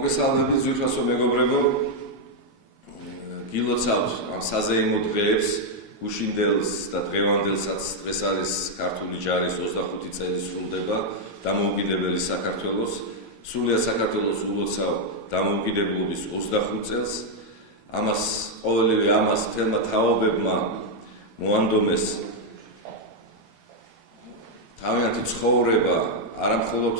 მოგესალმებით ზუსტად მეგობრებო, გილოცავთ ამ საზეიმო დღეებს, გუშინდელს და დღევანდელსაც დღეს არის ქართული ჯარის 25 წელი სრულდება დამოუკიდებელი საქართველოს, სრულიად საქართველოს ულოცავ დამოუკიდებლობის 25 წელს. ამას ყოველივე ამას თელმა თაობებმა მოანდომეს თავიანთი ცხოვრება, არა მხოლოდ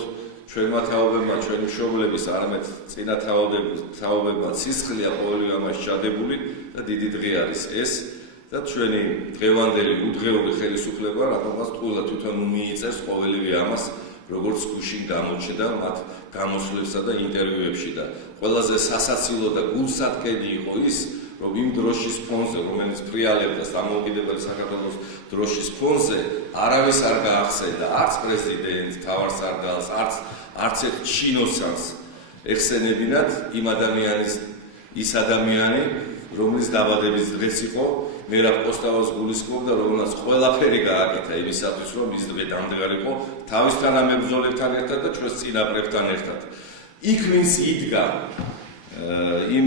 ჩვენმა თაობებმა, ჩვენი მშობლების, არამედ წინა თაობებმა სისხლია ყოველივე ამაში ჩადებული და დიდი დღე არის ეს და ჩვენი დღევანდელი უდღეული ხელისუფლება რატომაც ტყუილად თვითონ მიიწევს ყოველივე ამას, როგორც გუშინ გამოჩნდა მათ გამოსვლებსა და ინტერვიუებში და ყველაზე სასაცილო და გულსატკენი იყო ის, რომ იმ დროშის ფონზე, რომელიც ფრიალებდა დამოუკიდებელი საქართველოს დროშის ფონზე, არავის არ გაახსენდა, არც პრეზიდენტს, მთავარსარდალს, არც ერთ ჩინოსანს ეხსენებინათ ის ადამიანი, რომლის დაბადების დღეს იყო, მერაბ კოსტავას გულისხმობდა, რომელსაც ყველაფერი გააკეთა იმისათვის, რომ ის დღე დამდგარიყო თავის თანამებრძოლებთან ერთად და ჩვენს წინაპრებთან ერთად. იქ ვინც იდგა იმ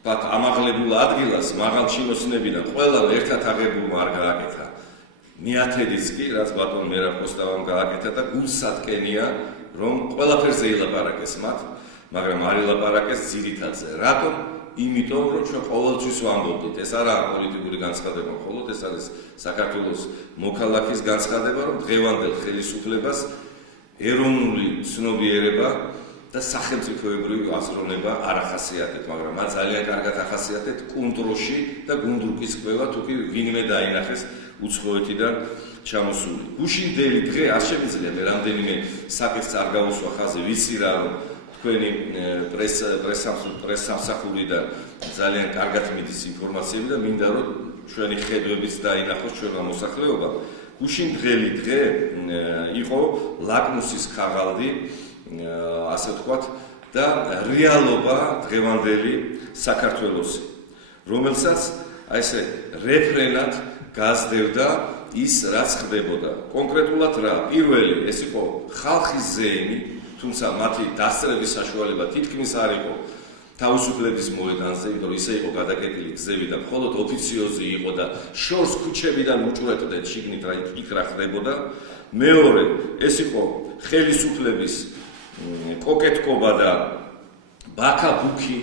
ამაღლებულ ადგილას, მაღალ ჩინოსნებიდან ყველამ ერთად აღებულმა არ გააკეთა. მიათედიც კი, რაც ბატონ მერაბ კოსტავამ გააკეთა და გულსატკენია, რომ ყველაფერზე ილაპარაკეს მათ, მაგრამ არ ილაპარაკეს ძირითადზე. რატომ? იმიტომ, რომ ჩვენ ყოველთვის ვამბობდით, ეს არაა პოლიტიკური განცხადება, მხოლოდ ეს არის საქართველოს მოქალაქის განცხადება, რომ დღევანდელ ხელისუფლებას ეროვნული ცნობიერება და სახელმწიფოებრივი აზროვნება არ ახასიათებთ, მაგრამ მათ ძალიან კარგად ახასიათებთ კუნტროში და გუნდრუკის კვლევა, თუ კი ვინმე დაინახეს უცხოეთიდან ჩამოსული. გუშინდელი დღე არ შემიძლია მე რამდენიმე საკითხს არ გავუსვა ხაზი, ვიცი რა, რომ თქვენი პრესსამსახურიდან ძალიან კარგად მიდის ინფორმაციები და მინდა რომ ჩვენი ხედვებიც დაინახოს ჩვენმა მოსახლეობამ. გუშინდელი დღე იყო ლაკმუსის ქაღალდი, ასე ვთქვათ, და რეალობა დღევანდელი საქართველოსი, რომელსაც ესე რეფრენად გაზრდებდა ის, რაც ხდებოდა. კონკრეტულად რა? პირველი ეს იყო ხალხის ზეიმი, თუმცა მათი დასწრების საშუალება თითქმის არ იყო თავისუფლების მოედანზე, იმიტომ რომ ისე იყო გადაკეტილი გზები და მხოლოდ ოფიციოზი იყო და შორს ქუჩებიდან უჭვრეტდნენ შიგნით რა იქ რა ხდებოდა. მეორე, ეს იყო ხელისუფლების კოკეთკობა და ბაქაბუქი,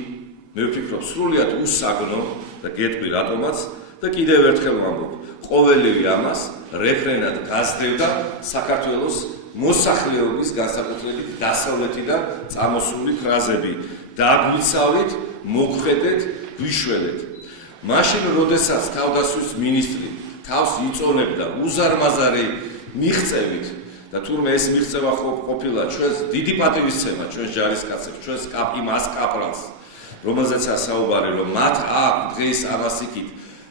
მე ვფიქრობ, სრულიად უსაგნო და გეტყვი რატომაც და კიდევ ერთხელ ვამბობ, ყოველივე ამას რეფრენად გაზრდებდა საქართველოს მოსახლეობის განსაკუთრებით დასავლეთიდან წამოსული ფრაზები. დაგვიცავით, მოგხედეთ, გვიშვედეთ. მაშინ, როდესაც თავდასხმის მინისტრი თავს იწონებდა უზარმაზარი მიღწევით და თურმე ეს მიღწევა ყოფილა ჩვენს დიდი პატივისცემა, ჩვენს ჯარისკაცებს, ჩვენს იმას კაპრალს, რომელზეცაა საუბარი, რომ მათ აქვს დღეს ამას იქით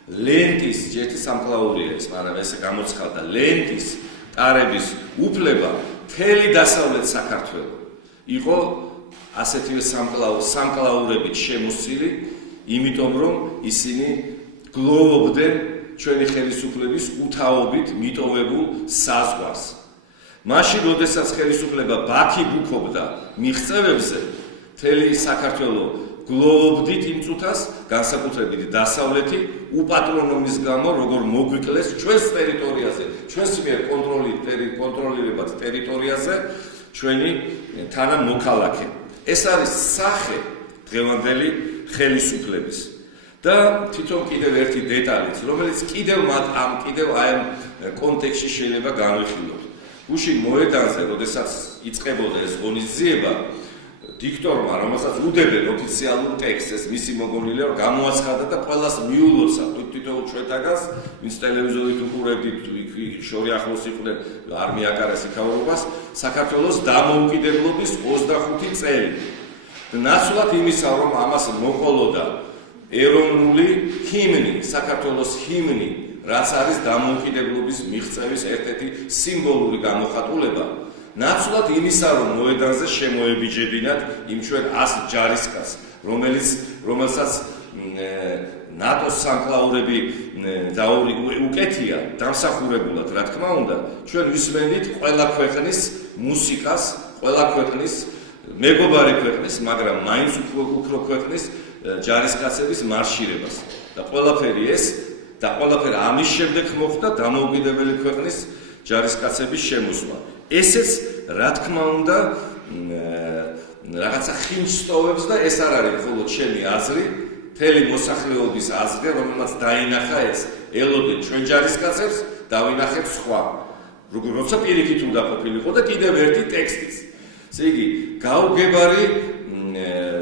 ლენტის ჯეთი სამკლაურია ეს, მაგრამ ესე გამოცხადდა ლენტის ტარების უფლება მთელი დასავლეთ საქართველო იყო ასეთივე სამკლაურებით შემოსილი, იმიტომ რომ ისინი გლოვობდნენ ჩვენი ხელისუფლების უთაობით მიტოვებულ საზღვარს. მაშინ, როდესაც ხელისუფლება ბაქიბუქობდა მიღწევებზე, მთელი საქართველო გლოვობდით იმ წუთას, განსაკუთრებით დასავლეთი უპატრონობის გამო, როგორ მოგვიკლეს ჩვენს ტერიტორიაზე, ჩვენს მიერ კონტროლირებად ტერიტორიაზე ჩვენი თანამოქალაქე. ეს არის სახე დღევანდელი ხელისუფლების. და თვითონ კიდევ ერთი დეტალიც, რომელიც კიდევ აი ამ კონტექსტში შეიძლება განვიხილოთ. გუშინ მოედანზე, როდესაც იწყებოდა ეს ღონისძიება, დიქტორმა, რომელსაც უდებენ ოფიციალურ ტექსტს, ეს მისი მოგონილია, რომ გამოაცხადა და ყველას მიულოცა თვითონ ჩვენთაგანს, ვინც ტელევიზორით უყურებდით, შორი ახლოს იყვნენ, არ მიაკარეს იქაურობას, საქართველოს დამოუკიდებლობის 25 წელი. ნაცვლად იმისა, რომ ამას მოყოლოდა ეროვნული ჰიმნი, საქართველოს ჰიმნი, რაც არის დამოუკიდებლობის მიღწევის ერთ-ერთი სიმბოლური გამოხატულება. ნაცვლად იმისა, რომ მოედანზე შემოებიჯებინათ იმ ჩვენ 100 ჯარისკაცს, რომელსაც ნატოს სამკლაურები უკეთია დამსახურებულად, რა თქმა უნდა, ჩვენ ვისმენდით ყველა ქვეყნის მუსიკას, ყველა ქვეყნის მეგობარი ქვეყნის, მაგრამ მაინც უფრო ქვეყნის ჯარისკაცების მარშირებას. და ყველაფერი ამის შემდეგ მოხდა დამოუკიდებელი ქვეყნის ჯარისკაცების შემოსვლა. ესეც რა თქმა უნდა რაღაცა ხინჯს ტოვებს და ეს არ არის მხოლოდ ჩემი აზრი, მთელი მოსახლეობის აზრი, რომელმაც დაინახა ეს, ელოდნენ ჩვენ ჯარისკაცებს, დავინახეთ სხვა. როცა პირიქით უნდა ყოფილიყო და კიდევ ერთი ტექსტიც. ესე იგი, გაუგებარი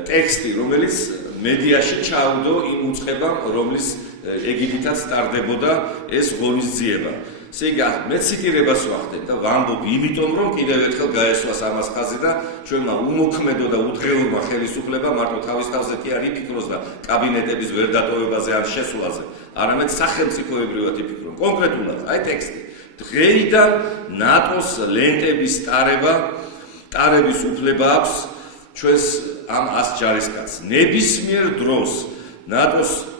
ტექსტი, რომელიც მედიაში ჩაუდო იმ უწყებამ, რომლის ეგიდითაც ტარდებოდა ეს ღონისძიება. ესე იგი, მე ციტირებას ვახდებ და ვამბობ, იმიტომ რომ კიდევ ერთხელ გაესვას ამას ხაზი და ჩვენმა უმოქმედო და უდღეურმა ხელისუფლებამ მარტო თავის თავზე კი არ იფიქროს და კაბინეტების ვერ დატოვებაზე ან შესვლაზე, არამედ სახელმწიფოებრივად იფიქრონ. კონკრეტულად, აი ტექსტი. დღეიდან ნატოს ლენტების ტარების უფლება აქვს ჩვენს ამ 100 ჯარისკაცს. ნებისმიერ დროს ნატოს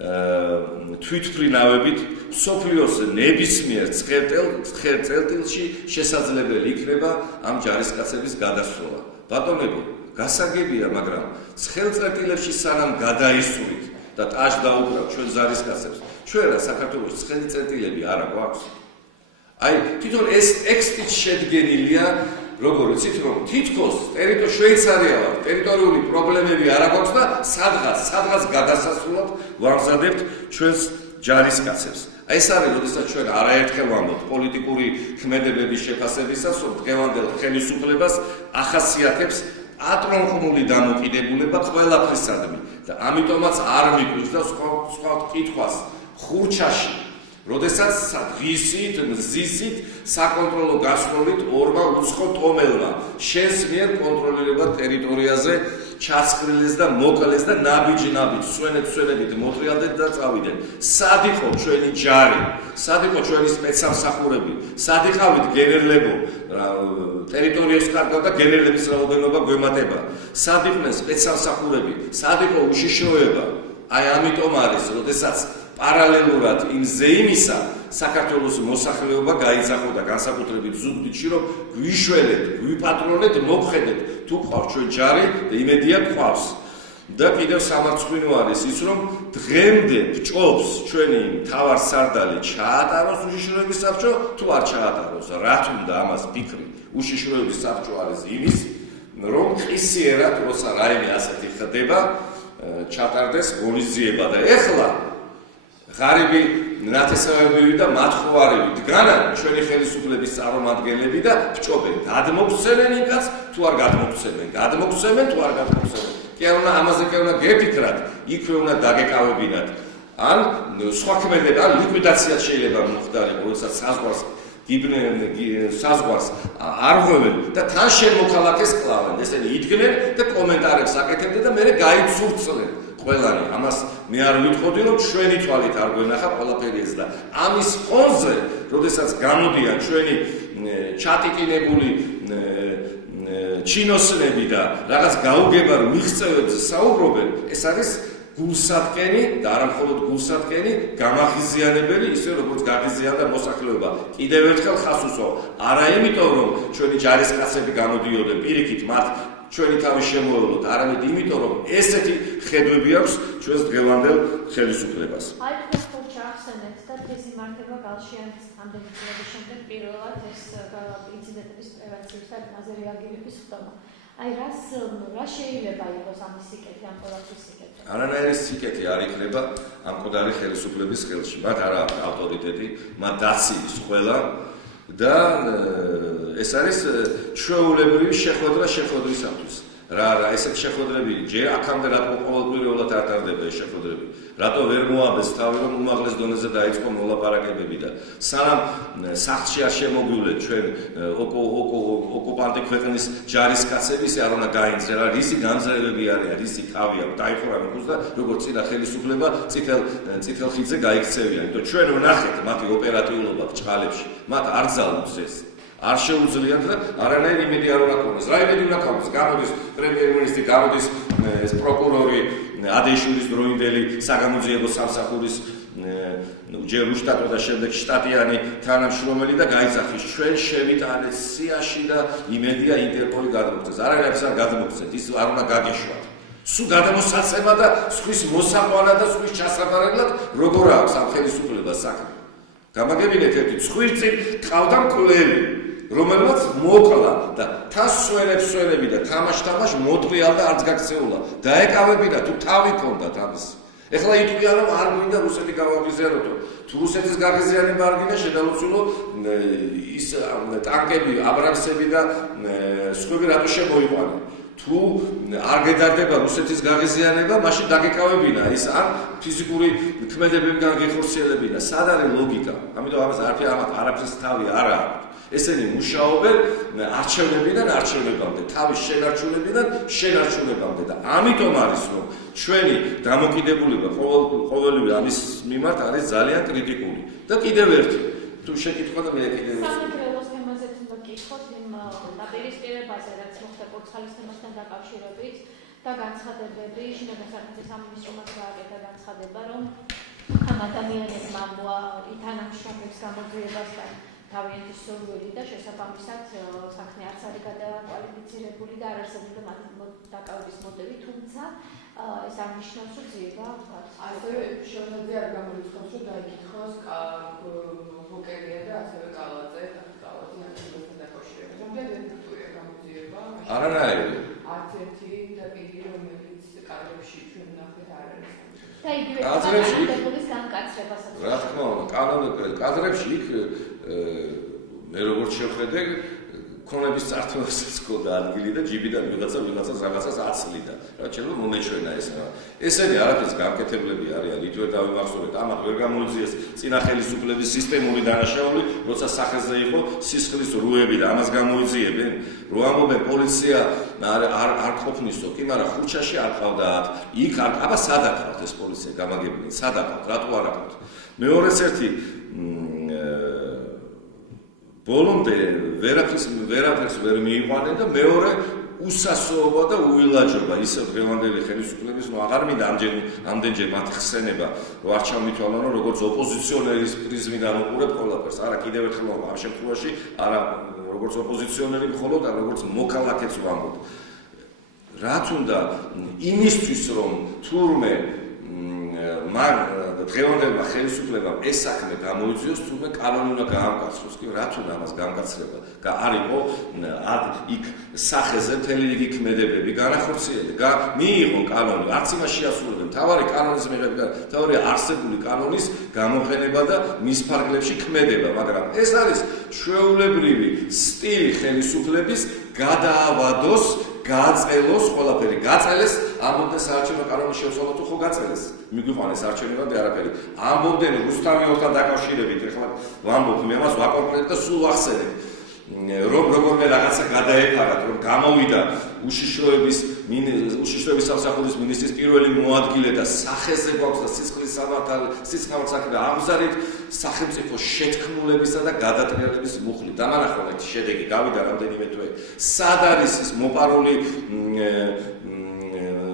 თვითმფრინავებით სოფლიოს ნებისმიერ წერტილში შესაძლებელი იქნება ამ ჯარისკაცების გადასვლა. ბატონებო, გასაგებია, მაგრამ ცხელწერტილებში სანამ გადაისურით და ტაჟ დაუკრავთ ჩვენ ჯარისკაცებს, ჩვენ რა საქართველოს ცხელი წერტილები არა გვაქვს. აი, თვითონ ეს ტექსტიც შედგენილია როგორ ვიცით რომ თითქოს შვეიცარია ვარ, ტერიტორიული პრობლემები არ აქვს და სადღაც გადასასვლელად ვამზადებთ ჩვენს ჯარისკაცებს. აი ეს არის, როდესაც ჩვენ არაერთხელ ვამბობთ პოლიტიკური ქმედებების შეფასებისას, რომ დღევანდელ ხელისუფლებას ახასიათებს პატრონყმული დამოკიდებულება ყველაფრისადმი და ამიტომაც არ მიგვიქვს და სხვა კითხვას ხურჩაში როდესაც დღისით, მზისით, საკონტროლო გასროლით ორმა უცხო ტომელმა შენს მიერ კონტროლირებად ტერიტორიაზე ჩასყრილეს და მოკლეს და ნაბიჯ-ნაბიჯ, სვენეთ-სვენებით მოტრიალდეთ და წავიდნენ. სად იყო ჩვენი ჯარი? სად იყო ჩვენი სპეცსამსახურები? სად იყავით გენერლებო? ტერიტორიებს კარგავდა და გენერლების რაოდენობა გვემატება. სად იყვნენ სპეცსამსახურები? სად იყო უშიშროება? აი ამიტომ არის, როდესაც პარალელურად იმ ზეიმისა საქართველოს მოსახლეობა გაიძახოდა განსაკუთრებით ზუგდიდში, რომ გვიშველეთ, გვიპატრონეთ, მოგხედეთ, თუ ყავს ჩვენ ჯარი და იმედია ყავს. და კიდევ სამარცხვინო არის ის, რომ დღემდე ბჭობს ჩვენი მთავარსარდალი ჩაატაროს უშიშროების საბჭო, თუ არ ჩაატაროს, რა თქმა ამას ფიქრი. უშიშროების საბჭო არის იმის, რომ ხისიერად, როცა რაიმე ასეთი ხდება, ჩატარდეს ღონისძიება და ეხლა ღარიბი ნათესავებები და მათხოვარები დგანან ჩვენი ხელისუფლების წარმომადგენლები და ბჭობენ, გადმოგცემენ იქაც თუ არ გადმოგცემენ, თუ არ გადმოგცემენ. კი არ უნდა ამაზე კი უნდა გეფიქრათ, იქვე უნდა დაგეკავებინათ. ან სხვა ქმედება, ან ლიკვიდაციაც შეიძლება მოხდარიყო, როდესაც საზღვარს არ ღვევენ და თან შენ მოქალაქეს კლავენ. ესენი იდგნენ და კომენტარებს აკეთებდნენ და მერე გაიცურცლენ. ყველანი ამას მე არ ვიტყოდი რომ ჩვენი თვალით არ გვენახა ყველაფერი ეს და ამის ფონზე როდესაც გამოდიან ჩვენი ჩატიკინებული ჩინოსნები და რაღაც გაუგებარ მიღწევებზე საუბრობენ ეს არის გულსატკენი და არა მხოლოდ გულსატკენი გამაღიზიანებელი ისე როგორც გაღიზიანდა მოსახლეობა კიდევ ერთხელ ხას უსვა არა იმიტომ რომ ჩვენი ჯარისკაცები გამოდიოდნენ პირიქით მათ ჩვენი თავი შემოევლოთ, არამედ იმიტომ, რომ ესეთი ხედვები აქვს ჩვენს დღევანდელ ხელისუფლებას. აი, თქვენ ჩახსენეთ და დღეს იმართება გალშიანის ამდენი წლების შემდეგ პირველად ეს ინციდენტების პრევენციის და მაზე რეაგირების ხდომა. აი, რა შეიძლება იყოს ამის სიკეთე, ამ ყველაფრის სიკეთე? არანაირი სიკეთე არ იქნება ამ მკვდარი ხელისუფლების ხელში. მათ არ აქვს ავტორიტეტი, მათ დაციის ყველა და ეს არის ჩვეულებრივი შეხვედრა შეხვედრისათვის. რა ესეთ შეხვედრები ჯერ აქამდე რატო ყოველკვირეულად არ ტარდება ეს შეხვედრები? რატო ვერ მოაბეს თავი რომ უმაღლეს დონეზე დაიწყო მოლაპარაკებები და სანამ სახლში არ შემოგვივლეთ ჩვენ ოკუპანტი ქვეყნის ჯარისკაცები ისე არ უნდა გაინძრე რა რისი განზრევები არიან რისი თავი აქვს დაიხურა მიქუს და როგორც წინა ხელისუფლება წითელ ხიდზე გაიქცევიან იმიტომ ჩვენ ვნახეთ მათი ოპერატიულობა ჭყალებში მათ არ ძალუძს ეს არ შეუძლიათ და არანაირი იმედი არ უნდა ქონდეს. რა იმედი უნდა ქონდეს? გამოდის პრემიერ-მინისტრი, გამოდის პროკურორი, ადეიშვილის დროინდელი საგამოძიებო სამსახურის ჯერ უშტატო და შემდეგ შტატიანი თანამშრომელი და გაიძახის ჩვენ შევიტანეთ სიაში და იმედია ინტერპოლი გადმოგწეს. არაფერს არ გადმოგწეთ, ის არ უნდა გაგეშვათ. სულ გადამოსაცემა და სხვის მოსაყვანა და სხვის ჩასაბარებლად როგორ აქვს ამ ხელისუფლებას საქმე. გამაგებინეთ ერთი ცხვირწინ ყავდა მკვლელი, რომელმაც მოკლა და თან სვენები და თამაშ მოტყიალ და არც გაქცეულა. დაეკავებინა თუ თავი ქონდათ ამის. ეხლა იტყვიან რომ არ გვინდა რუსეთი გავაგიზიაროთო. თუ რუსეთის გაღიზიანება არ გინდა შედალოცულო ის ტანკები, აბრამსები და სხვები რატო შემოიყვანენ. თუ არ გედარდება რუსეთის გაღიზიანება, მაშინ დაგეკავებინა ის ან ფიზიკური ქმედებებიდან გეხორციელებინა. სად არის ლოგიკა? ამიტომ ამას არაფერს თავი არ აქვს. ესენი მუშაობენ არჩევნებიდან არჩევნებამდე, თავის შენარჩუნებიდან შენარჩუნებამდე და ამიტომ არის რომ ჩვენი დამოკიდებულება ყოველივე ამის მიმართ არის ძალიან კრიტიკული. და კიდევ ერთი, თუ შეკითხვა და მე კიდევ სამეგრელოს თემაზეც უნდა გკითხოთ იმ დაპირისპირებაზე, რაც მოხდა კურცხალის თემასთან დაკავშირებით და განცხადებები, შინაგან საქმეთა სამინისტრომაც გააკეთა განცხადება, რომ ამ ადამიანებმა თანამშრომლებს გამოძიებასთან თავიანთი სურვილი და შესაბამისად საქმე არც არის გადაკვალიფიცირებული და არ არსებობდა მათ დაკავების მოტივი, თუმცა ეს არ ნიშნავს, რომ ძიება ასევე შემოძე არ გამორიცხავს, რომ დაიკითხოს ბუკერია და ასევე კალაძე ანტიბიოტიკთან დაკავშირებით. რამდენი ეფექტურია გამოძიება? არანაირი. არც ერთი და პირი, რომელიც კადრებში ჩვენ ნახეთ არ არის. და იგივე კადრების განკაცებასაც. რა თქმა უნდა, კადრებში იქ მე როგორც შევხედე, ქონების წართულობასაც ჰქონდა ადგილი და ჯიბიდან ვიღაცას რაღაცას აცლიდა. რა შეიძლება მომეჩვენა ეს. ესენი არაფერს გამკეთებლები არიან, ითვე დავიმახსოვრეთ, ამათ ვერ გამოიძიეს წინა ხელისუფლების სისტემური დანაშაული, როცა სახეზე იყო სისხლის რუები და ამას გამოიძიებენ. რო ამობენ პოლიცია არ ყოფნისო, კი, მაგრამ ხუჩაში არ ყავდათ. იქ აბა სად აკავთ ეს პოლიცია გამაგებინეთ, სად აკავთ, რატო არ აკავთ? მეორეც ერთი ბოლომდე ვერაფერს ვერ მიიყვანენ და მეორე უსასოობა და უილაჯობა ისევ დღევანდელი ხელისუფლების აღარ მინდა ამდენჯერ მათი ხსენება რომ არ ჩამითვალონ რომ როგორც ოპოზიციონერის პრიზმიდან უყურებ ყველაფერს არა კიდევ ერთხელ ამ შემთხვევაში არა როგორც ოპოზიციონერი მხოლოდ არა როგორც მოქალაქეც ვამბობ რაც უნდა იმისთვის რომ თურმე დღევანდელმა ხელისუფლებამ ეს საქმე გამოიწვიოს, თუმცა კანონი უნდა გაამკაცროს, კი რა თუნდა ამას გამკაცრება. არ იყო იქ სახეზე მთელი რიგი ქმედებები განახორციელდა. მიიღო კანონი, არც იმას შეასრულებენ. თავარი კანონის მიღება, თავარი არსებული კანონის გამოყენება და მის ფარგლებში ქმედება, მაგრამ ეს არის ჩვეულებრივი სტილი ხელისუფლების გადაავადოს გაწელოს ყველაფერი გაწელეს ამბობდნენ საარჩევნო კანონის შევცვალოთ თუ ხო გაწელეს მიგვიყვანეს არჩევნებამდე არაფერი ამბობდნენ რუსთაველთან დაკავშირებით ეხლა ვამბობ მე მას ვაკონკრეტებ და სულ ვახსენებ რომ როგორმე რაღაცა გადაეფარათ რომ გამოვიდა უშიშროების სამსახურის მინისტრის პირველი მოადგილე და სახეზე გვაქვს და სისხლის საქმე აღზარით სახელმწიფო შეთქმულებისა და გადატრიალების მუხლი დამანახოთ შედეგი გავიდა რამდენიმე თვე სად არის ის მოპარული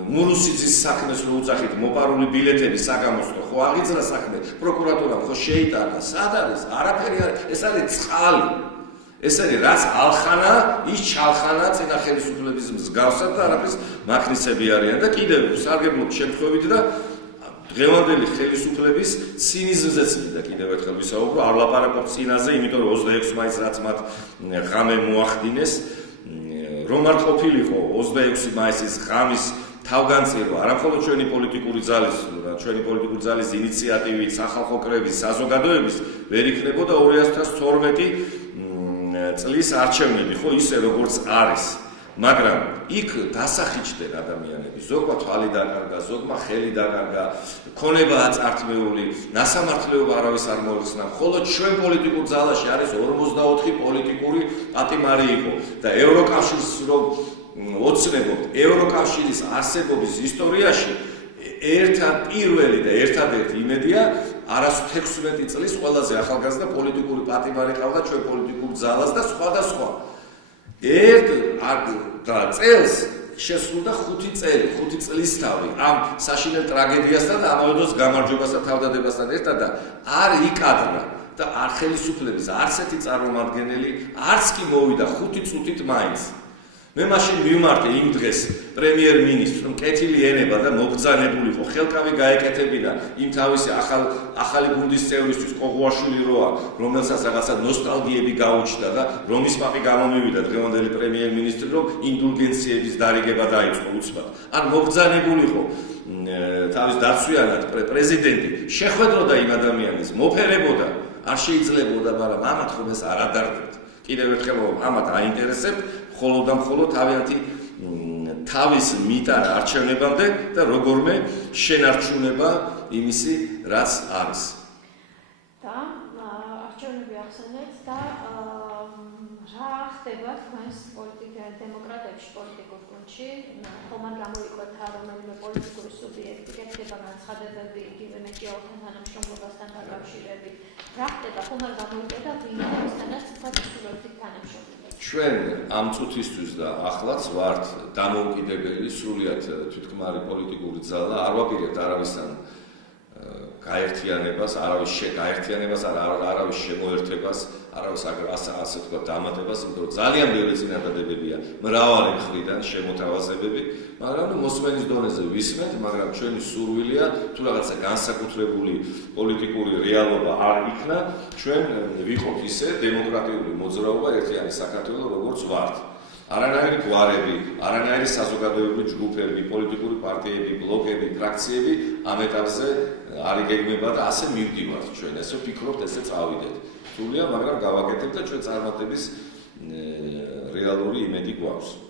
მურუსიძის საქმეს რო უძახით მოპარული ბილეთები საგამოსტო ხო აღიძრა საქმე პროკურატურამ ხო შეიტანა სად არის არაფერი არის ეს არის წყალი ეს არის რაც ალხანა ის ჩალხანა წინა ხელისუფლების მსგავსად და არაფრის მაქნისები არიან და კიდევ სარგებლობ შემთხვევით და დღევანდელი ხელისუფლების ცინიზმზეც მინდა კიდევ ერთხელ ვისაუბრო არ ლაპარაკობ წინაზე იმიტომ რომ 26 მაისს რაც მათ ღამე მოახდინეს რომ არ ყოფილიყო 26 მაისის ღამის თავგანწირო არამხოლოდ ჩვენი პოლიტიკური ძალის ინიციატივით სახალხო კრების საზოგადოების ვერ იქნებოდა 2012 წლის არჩევნები ხო ისე როგორც არის მაგრამ იქ დასახიჩდნენ ადამიანები ზოგმა თვალი დაკარგა ზოგმა ხელი დაკარგა ქონებაა წართმეული ნასამართლეობა არავის არ მოიხსნა ხოლო ჩვენ პოლიტიკურ ძალაში არის 44 პოლიტიკური პატიმარი იყო და ევროკავშირს რომ ოცნებობთ ევროკავშირის არსებობის ისტორიაში პირველი და ერთადერთი იმედია 16 წლის ყველაზე ახალგაზრდა პოლიტიკური პატიმარი ყავდა ჩვენ პოლიტიკურ ძალას და სხვადასხვა ერთ წელს შესრულდა 5 წელი, 5 წლისთავი ამ საშინელ ტრაგედიასთან და ამავე დროს გამარჯვებასთან თავდადებასთან ერთად და არ იკადრა და არ ხელისუფლების არც ერთი წარმომადგენელი არც კი მოვიდა 5 წუთით მაინც. მე მაშინ მივმართე იმ დღეს პრემიერ-მინისტრს, რომ კეთილი ენება და მობრძანებულიყო, ხელკავი გაეკეთებინა იმ თავისი ახალი გუნდის წევრისთვის ყოღუაშვილი როა, რომელსაც რაღაცა ნოსტალგიები გაუჩნდა და რომის პაპი გამომივიდა დღევანდელი პრემიერ-მინისტრი, რომ ინდულგენციების დარიგება დაიწყო უცბად. ან მობრძანებულიყო თავის დაცვიანად პრეზიდენტი შეხვედროდა იმ ადამიანის, მოფერებოდა, არ შეიძლებოდა, მაგრამ ამათ ხომ ეს არ ადარდებთ. კიდევ ერთხელ ამათ აინტერესებთ მხოლოდ და მხოლოდ თავის მიტანა არჩევნებამდე და როგორმე შენარჩუნება იმისი, რაც არის. და არჩევნები ახსენეთ და რა ხდება თქვენს დემოკრატებში პოლიტიკურ გუნდში? ხომ არ გამოიკვეთა რომელიმე პოლიტიკური სუბიექტი, გექნება განცხადებები იგივე მეჭიალთან თანამშრომლობასთან დაკავშირებით? რა ხდება? ხომ არ გამოიკვეთა ვინ ამისთანაც ციფრად თანამშრომლობ? ჩვენ ამ წუთისთვის და ახლაც ვართ დამოუკიდებელი, სრულიად თვითქმარი პოლიტიკური ძალა, არ ვაპირებთ არავისთან გაერთიანებას, არავის შემოერთებას, არავის ასე თქვა დამატებას, იმიტომ რომ ძალიან ბევრი წინადადებებია მრავალი მხრიდან შემოთავაზებები, მაგრამ მოსმენის დონეზე ვისმენთ, მაგრამ ჩვენი სურვილია თუ რაღაცა განსაკუთრებული პოლიტიკური რეალობა არ იქნა, ჩვენ ვიყოთ ისე დემოკრატიული მოძრაობა ერთიანი საქართველო, როგორც ვართ. არანაირი გვარები, არანაირი საზოგადოებრივი ჯგუფები, პოლიტიკური პარტიები, ბლოკები, ფრაქციები ამ ეტაპზე არ იგეგმება და ასე მივდივართ ჩვენ. ესე ვფიქრობთ, ესე წავიდეთ. სულია, მაგრამ გავაკეთებთ და ჩვენ წარმატების რეალური იმედი გვაქვს.